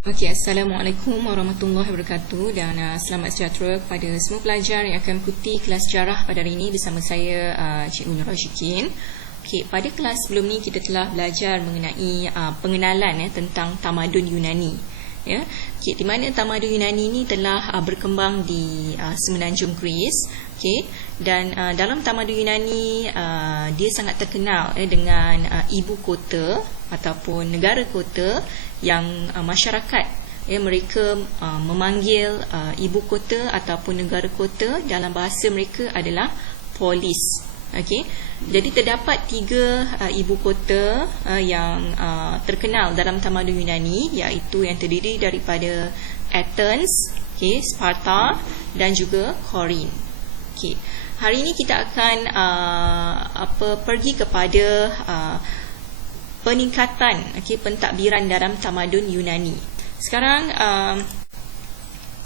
Okey, Assalamualaikum warahmatullahi wabarakatuh dan selamat sejahtera kepada semua pelajar yang akan mengikuti kelas sejarah pada hari ini bersama saya Cikgu Nur Rashikin. Okey, pada kelas sebelum ni kita telah belajar mengenai pengenalan tentang tamadun Yunani. Ya, di mana tamadun Yunani ini telah berkembang di semenanjung Greece. Okey, dan dalam tamadun Yunani dia sangat terkenal dengan ibu kota ataupun negara kota yang masyarakat mereka memanggil ibu kota ataupun negara kota dalam bahasa mereka adalah polis. Okey, jadi terdapat tiga ibu kota yang terkenal dalam tamadun Yunani, iaitu yang terdiri daripada Athens, Sparta dan juga Corinth. Okey, hari ini kita akan pergi kepada peningkatan pentadbiran dalam tamadun Yunani. Sekarang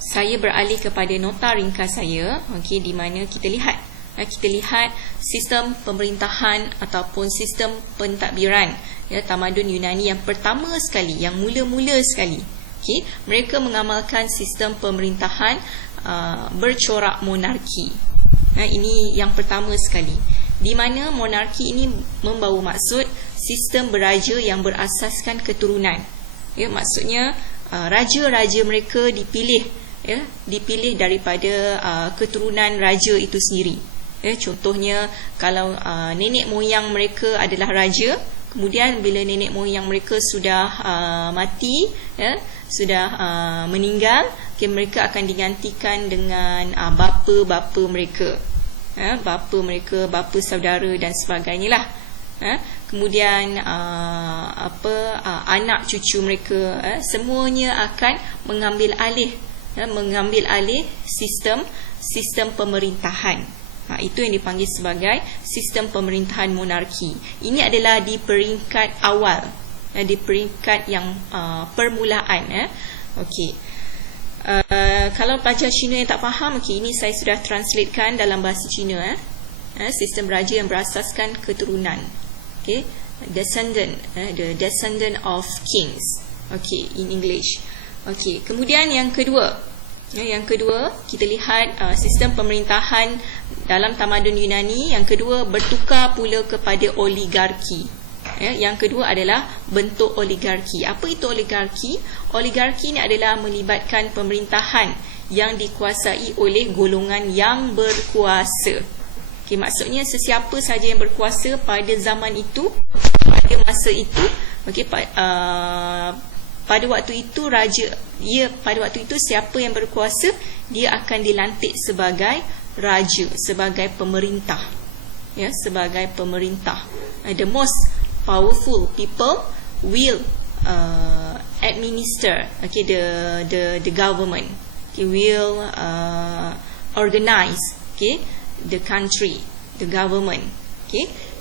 saya beralih kepada nota ringkas saya, di mana kita lihat sistem pemerintahan ataupun sistem pentadbiran tamadun Yunani yang pertama sekali, yang mula-mula sekali. Mereka mengamalkan sistem pemerintahan bercorak monarki. Ini yang pertama sekali, di mana monarki ini membawa maksud sistem beraja yang berasaskan keturunan. Maksudnya raja-raja mereka dipilih daripada keturunan raja itu sendiri. Contohnya kalau nenek moyang mereka adalah raja, kemudian bila nenek moyang mereka sudah mati, sudah meninggal, mereka akan digantikan dengan bapa-bapa mereka. Bapa saudara dan sebagainya lah. Kemudian anak cucu mereka semuanya akan mengambil alih sistem pemerintahan. Itu yang dipanggil sebagai sistem pemerintahan monarki. Ini adalah di peringkat awal, di peringkat yang permulaan. Okey. Kalau pelajar Cina yang tak faham, ini saya sudah translatekan dalam bahasa Cina. Sistem raja yang berasaskan keturunan. The descendant of kings. In English. Kemudian yang kedua, kita lihat sistem pemerintahan dalam tamadun Yunani. Yang kedua bertukar pula kepada oligarki. Yang kedua adalah bentuk oligarki. Apa itu oligarki? Oligarki ini adalah melibatkan pemerintahan yang dikuasai oleh golongan yang berkuasa. Maksudnya sesiapa saja yang berkuasa pada zaman itu, pada masa itu, pada waktu itu pada waktu itu siapa yang berkuasa, dia akan dilantik sebagai raja, sebagai pemerintah. Sebagai pemerintah. The most powerful people will administer the government. Will organize the country, the government.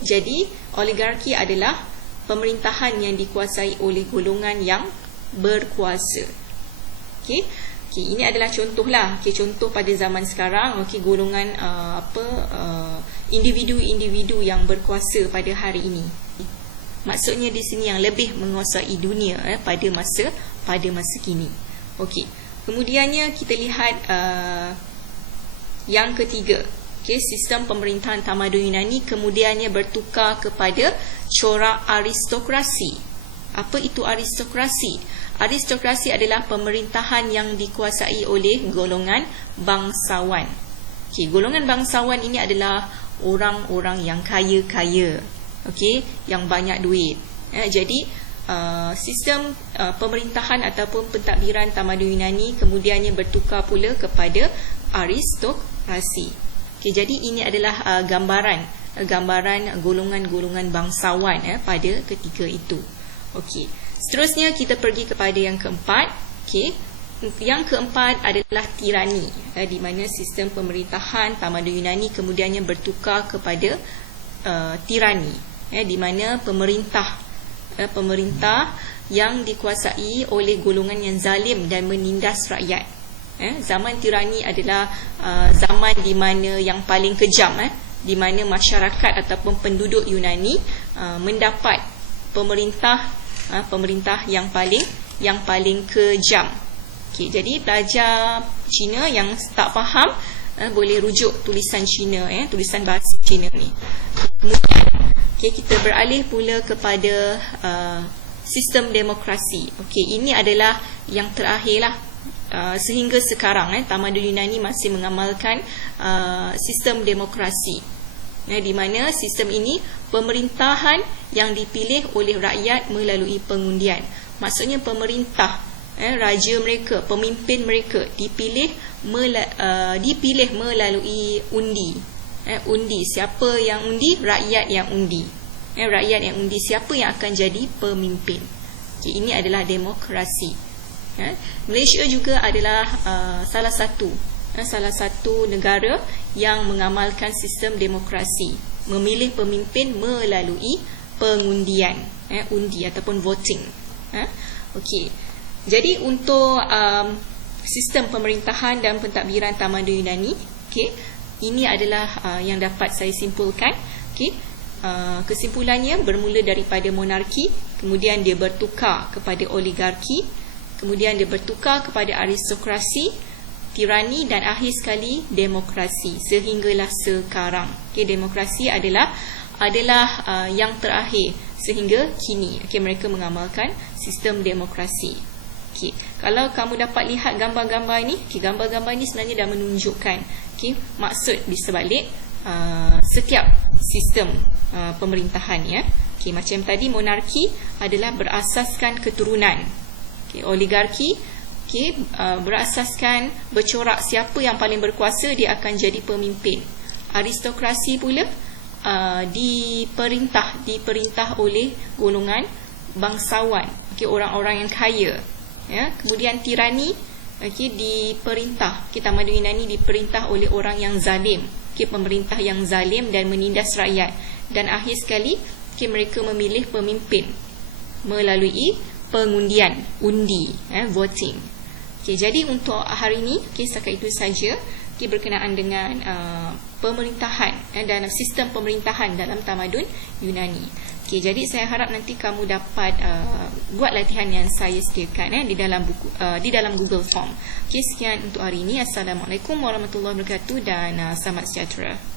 Jadi oligarki adalah pemerintahan yang dikuasai oleh golongan yang berkuasa. Ini adalah contohlah. Contoh pada zaman sekarang, golongan individu-individu yang berkuasa pada hari ini. Maksudnya di sini yang lebih menguasai dunia pada masa kini. Kemudiannya kita lihat yang ketiga. Sistem pemerintahan tamadun Yunani kemudiannya bertukar kepada corak aristokrasi. Apa itu aristokrasi? Aristokrasi adalah pemerintahan yang dikuasai oleh golongan bangsawan. Golongan bangsawan ini adalah orang-orang yang kaya-kaya, yang banyak duit. Jadi sistem pemerintahan ataupun pentadbiran tamadun Yunani kemudiannya bertukar pula kepada aristokrasi. Jadi ini adalah gambaran golongan-golongan bangsawan pada ketika itu. Seterusnya kita pergi kepada yang keempat. Yang keempat adalah tirani, di mana sistem pemerintahan tamadun Yunani kemudiannya bertukar kepada tirani, di mana pemerintah yang dikuasai oleh golongan yang zalim dan menindas rakyat. Zaman tirani adalah zaman di mana yang paling kejam, di mana masyarakat ataupun penduduk Yunani mendapat pemerintah yang paling yang paling kejam. Okay, jadi pelajar Cina yang tak faham boleh rujuk tulisan Cina, tulisan bahasa Cina ni. Kemudian kita beralih pula kepada sistem demokrasi. Okey, ini adalah yang terakhirlah. Sehingga sekarang tamadun Yunani masih mengamalkan sistem demokrasi, di mana sistem ini pemerintahan yang dipilih oleh rakyat melalui pengundian. Maksudnya pemerintah, raja mereka, pemimpin mereka dipilih melalui undi. Undi, siapa yang undi? Rakyat yang undi. Rakyat yang undi siapa yang akan jadi pemimpin. Okay, ini adalah demokrasi. Malaysia juga adalah salah satu negara yang mengamalkan sistem demokrasi, memilih pemimpin melalui pengundian, undi ataupun voting. Okey. Jadi untuk sistem pemerintahan dan pentadbiran tamadun Yunani, ini adalah yang dapat saya simpulkan. Kesimpulannya bermula daripada monarki, kemudian dia bertukar kepada oligarki, kemudian dia bertukar kepada aristokrasi, tirani dan akhir sekali demokrasi sehinggalah sekarang. Demokrasi adalah yang terakhir sehingga kini. Mereka mengamalkan sistem demokrasi. Kalau kamu dapat lihat gambar-gambar ini, gambar-gambar ini sebenarnya dah menunjukkan maksud di sebalik setiap sistem pemerintahan. Macam tadi, monarki adalah berasaskan keturunan. Oligarki berasaskan bercorak siapa yang paling berkuasa dia akan jadi pemimpin. Aristokrasi pula diperintah oleh golongan bangsawan, orang-orang yang kaya. Kemudian tirani diperintah, tamadun Yunani diperintah oleh orang yang zalim, pemerintah yang zalim dan menindas rakyat. Dan akhir sekali mereka memilih pemimpin melalui pengundian, undi, voting. Jadi untuk hari ini, setakat itu saja berkenaan dengan pemerintahan dan sistem pemerintahan dalam tamadun Yunani. Jadi saya harap nanti kamu dapat buat latihan yang saya sediakan di dalam Google Form. Sekian untuk hari ini. Assalamualaikum warahmatullahi wabarakatuh dan selamat sejahtera.